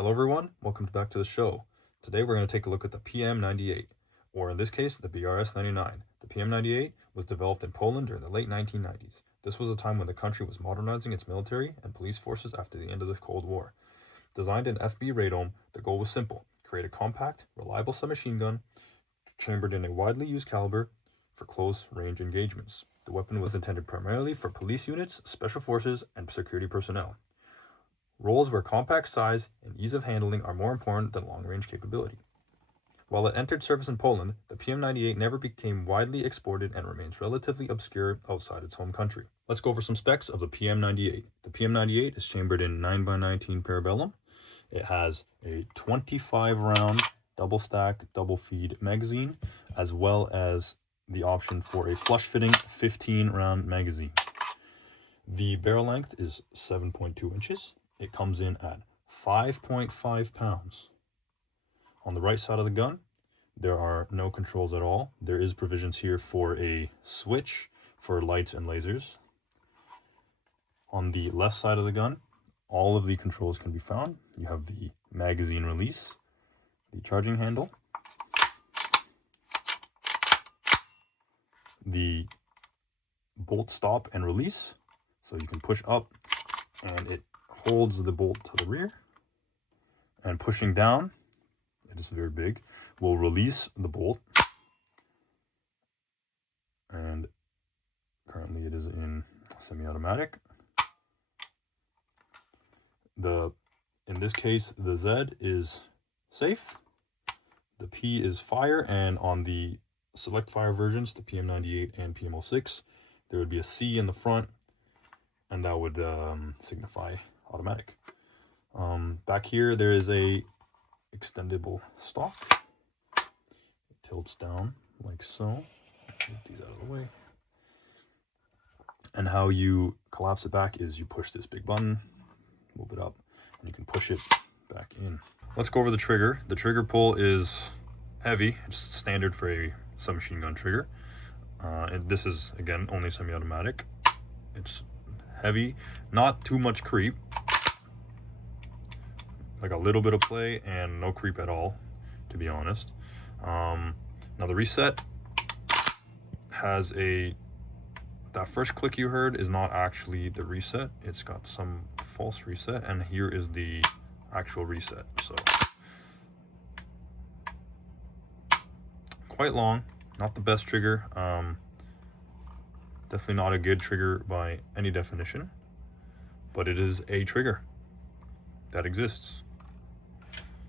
Hello everyone, welcome back to the show. Today we're going to take a look at the PM-98, or in this case, the BRS-99. The PM-98 was developed in Poland during the late 1990s. This was a time when the country was modernizing its military and police forces after the end of the Cold War. Designed in FB radome, the goal was simple: create a compact, reliable submachine gun chambered in a widely used caliber for close-range engagements. The weapon was intended primarily for police units, special forces, and security personnel. Roles where compact size and ease of handling are more important than long-range capability. While it entered service in Poland, the PM-98 never became widely exported and remains relatively obscure outside its home country. Let's go over some specs of the PM-98. The PM-98 is chambered in 9x19 parabellum. It has a 25-round double-stack, double-feed magazine, as well as the option for a flush-fitting 15-round magazine. The barrel length is 7.2 inches. It comes in at 5.5 pounds. On the right side of the gun, there are no controls at all. There is provisions here for a switch for lights and lasers. On the left side of the gun, all of the controls can be found. You have the magazine release, the charging handle, the bolt stop and release, so you can push up and it holds the bolt to the rear, and pushing down, it is very big, will release the bolt. And currently it is in semi-automatic. In this case, the Z is safe, the P is fire, and on the select fire versions, the PM-98 and PM-06, there would be a C in the front, and that would signify automatic. Back here there is a extendable stock. It tilts down like so. Get these out of the way. And how you collapse it back is you push this big button, move it up, and you can push it back in. Let's go over the trigger. The trigger pull is heavy. It's standard for a submachine gun trigger. And this is, again, only semi-automatic. It's heavy, not too much creep, like a little bit of play and no creep at all, to be honest. Now the reset has that first click you heard is not actually the reset. It's got some false reset, and here is the actual reset. So quite long, not the best trigger. Definitely not a good trigger by any definition, but it is a trigger that exists.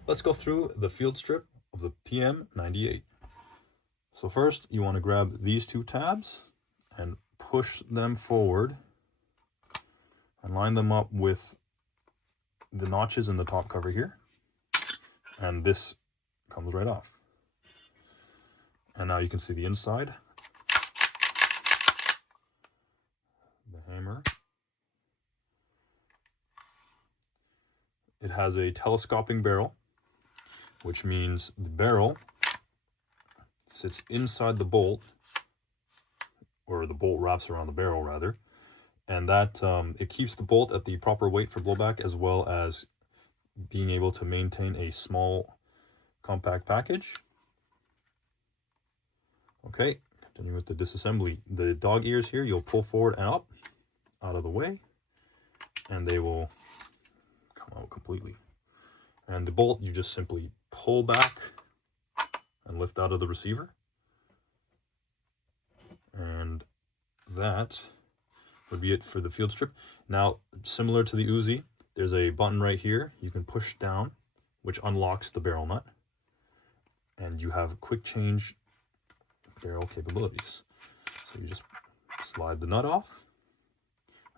Let's go through the field strip of the PM-98. So first, you want to grab these two tabs and push them forward and line them up with the notches in the top cover here, and this comes right off. And now you can see the inside. The hammer. It has a telescoping barrel, which means the barrel sits inside the bolt, or the bolt wraps around the barrel rather, and that it keeps the bolt at the proper weight for blowback, as well as being able to maintain a small compact package. Okay, continue with the disassembly. The dog ears here, you'll pull forward and up out of the way, and they will come out completely. And the bolt, you just simply pull back and lift out of the receiver. And that would be it for the field strip. Now, similar to the Uzi, there's a button right here you can push down, which unlocks the barrel nut, and you have quick change barrel capabilities. So you just slide the nut off,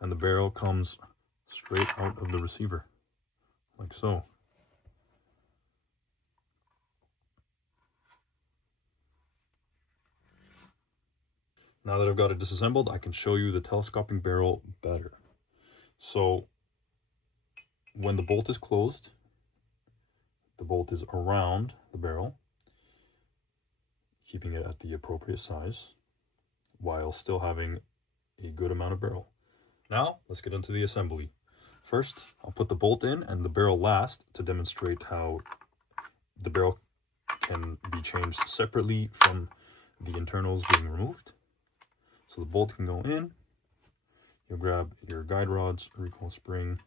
and the barrel comes straight out of the receiver, like so. Now that I've got it disassembled, I can show you the telescoping barrel better. So when the bolt is closed, the bolt is around the barrel, keeping it at the appropriate size while still having a good amount of barrel. Now let's get into the assembly. First, I'll put the bolt in and the barrel last to demonstrate how the barrel can be changed separately from the internals being removed. So the bolt can go in. You'll grab your guide rods, recoil spring,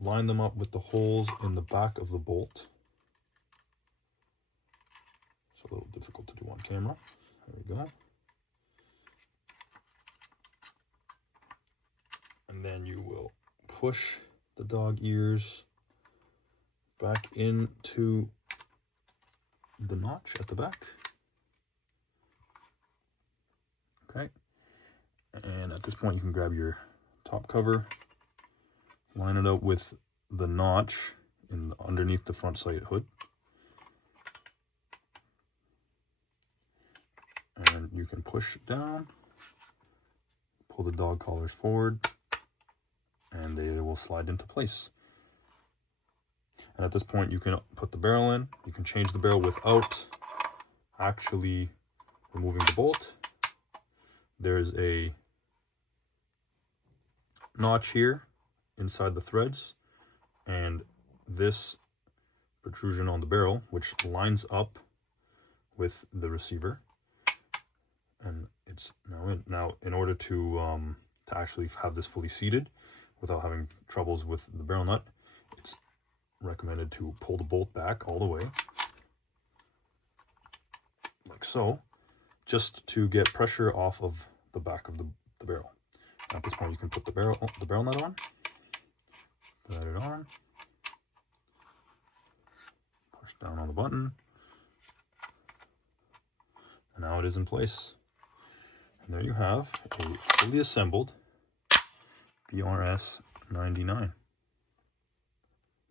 line them up with the holes in the back of the bolt. It's a little difficult to do on camera. There we go. And then you will push the dog ears back into the notch at the back. Okay. And at this point you can grab your top cover, line it up with the notch underneath the front sight hood. And you can push it down, pull the dog collars forward, and they will slide into place. And at this point you can put the barrel in. You can change the barrel without actually removing the bolt. There's a notch here inside the threads, and this protrusion on the barrel, which lines up with the receiver, and it's now in. Now, in order to actually have this fully seated without having troubles with the barrel nut, it's recommended to pull the bolt back all the way, like so, just to get pressure off of the back of the barrel. At this point, you can put the barrel nut on, thread it on, push down on the button, and now it is in place. And there you have a fully assembled BRS-99.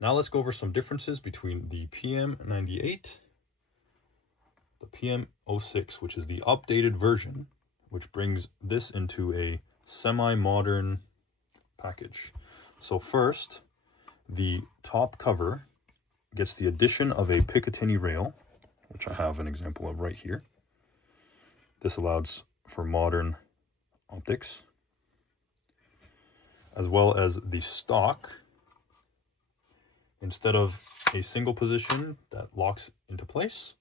Now let's go over some differences between the PM-98, the PM-06, which is the updated version, which brings this into a semi-modern package. So first, the top cover gets the addition of a Picatinny rail, which I have an example of right here. This allows for modern optics, as well as the stock. Instead of a single position that locks into place,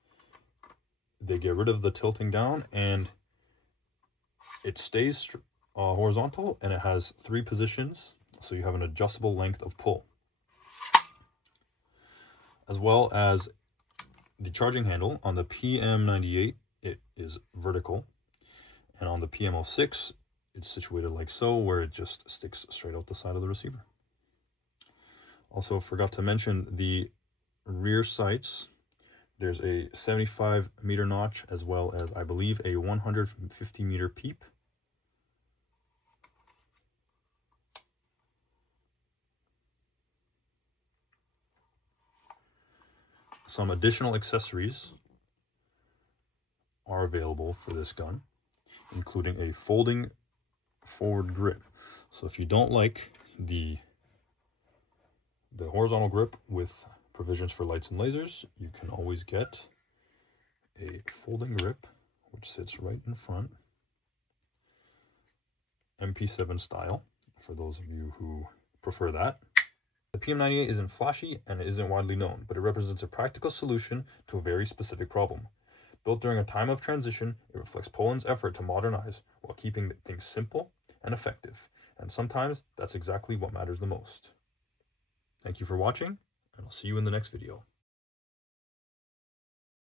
they get rid of the tilting down, and it stays horizontal, and it has 3 positions, so you have an adjustable length of pull. As well as the charging handle on the PM-98, it is vertical, and on the PM-06, it's situated like so, where it just sticks straight out the side of the receiver. Also forgot to mention the rear sights. There's a 75-meter notch, as well as, I believe, a 150-meter peep. Some additional accessories are available for this gun, including a folding forward grip. So if you don't like the horizontal grip with provisions for lights and lasers, you can always get a folding grip, which sits right in front, MP7 style, for those of you who prefer that. The PM-98 isn't flashy and it isn't widely known, but it represents a practical solution to a very specific problem. Built during a time of transition, it reflects Poland's effort to modernize while keeping things simple and effective. And sometimes that's exactly what matters the most. Thank you for watching, and I'll see you in the next video.